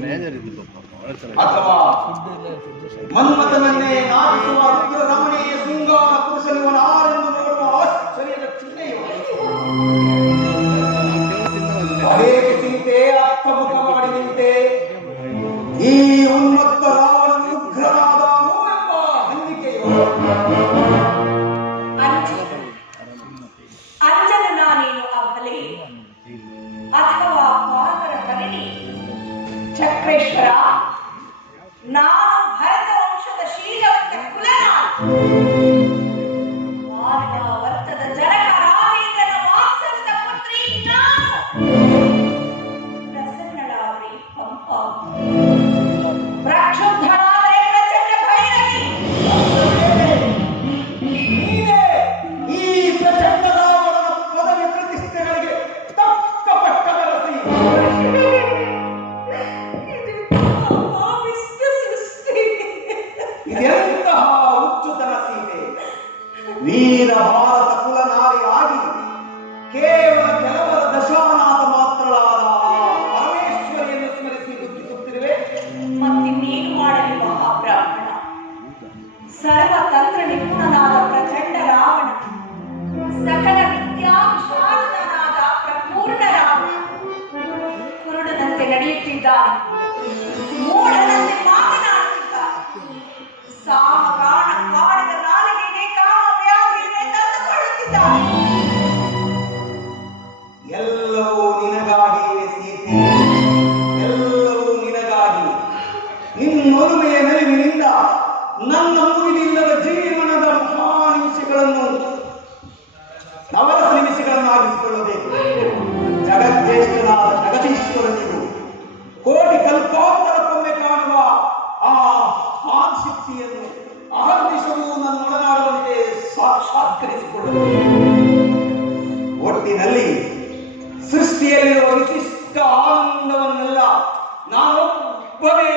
Major ಇದ್ದು ಪಾಪ ಬಹಳ ಚೆನ್ನಾಗಿ ಅಥವಾ ಮನ್ಮಥನನ್ನೇ ನಾಟಿಸುವ ರುದ್ರ ರಮಣೀಯ ಶೃಂಗಾರ ಪುರುಷನಿವನ ಆರೆಂದು ನೋಡುವ ಆಶ್ಚರ್ಯದ ಚಿಹ್ನೆಯು ಅನೇಕ ಸೀತೆ ಅರ್ಥಮುಖ ಮಾಡಿ ನಿಂತೆ. ಈ ಉನ್ಮತ್ತ ರಾವಣನ ಉಗ್ರನಾದ ನೋವೆಂಬ ಹಂದಿಕೆಯು ಚಕ್ರೇಶ್ವರ ನಾನು ಭರತ ವಂಶದ ಶೀಲವಂತ ಕುಲನಾಡು ವೀರ ಭಾರತ ಆಗಿ ಕೇವಲ ಕೆಲವರ ದಶಾನಾಥ ಮಾತ್ರಳಾದ ಪರಮೇಶ್ವರಿಯನ್ನು ಸ್ಮರಿಸಿ ದುಃಖಿಸುತ್ತಿರುವೆ ಮತ್ತಿನ್ನೇನು ಮಾಡಲಿ ಮಹಾಬ್ರಾಹ್ಮಣ? ಸರ್ವತಂತ್ರ ನಿಪುಣನಾದ ಪ್ರಚಂಡ ರಾವಣ, ಸಕಲ ವಿದ್ಯಾ ವಿಶಾರದನಾದ ಪ್ರಪೂರ್ಣ ರಾವಣ ಕುರುಡನಂತೆ ನಡೆಯುತ್ತಿದ್ದಾನೆ. ಮೂಢನಂತೆ ನನ್ನ ಮುಗಿದಿಲ್ಲದ ಜೀವನದ ಮಹಾನಿಮಿಷಗಳನ್ನು ನವರಸ ನಿಮಿಷಗಳನ್ನಾಗಿಸಿಕೊಳ್ಳಬೇಕು ಜಗಜ್ಯೇಷ್ಠನಾದ ಜಗದೀಶ್ವರನಿಗೂ ಕೋಟಿ ಕಲ್ಪಾಂತರಕ್ಕೊಮ್ಮೆ ಕಾಣುವ ಆ ಮಹಾನ್ ಶಕ್ತಿಯನ್ನು ನನ್ನ ನನ್ನೊಡನಾಡುವಂತೆ ಸಾಕ್ಷಾತ್ಕರಿಸಿಕೊಳ್ಳಬೇಕು ಒಟ್ಟಿನಲ್ಲಿ ಸೃಷ್ಟಿಯಲ್ಲಿರುವ ವಿಶಿಷ್ಟ ಆನಂದವನ್ನೆಲ್ಲ ನಾನೊಬ್ಬನೇ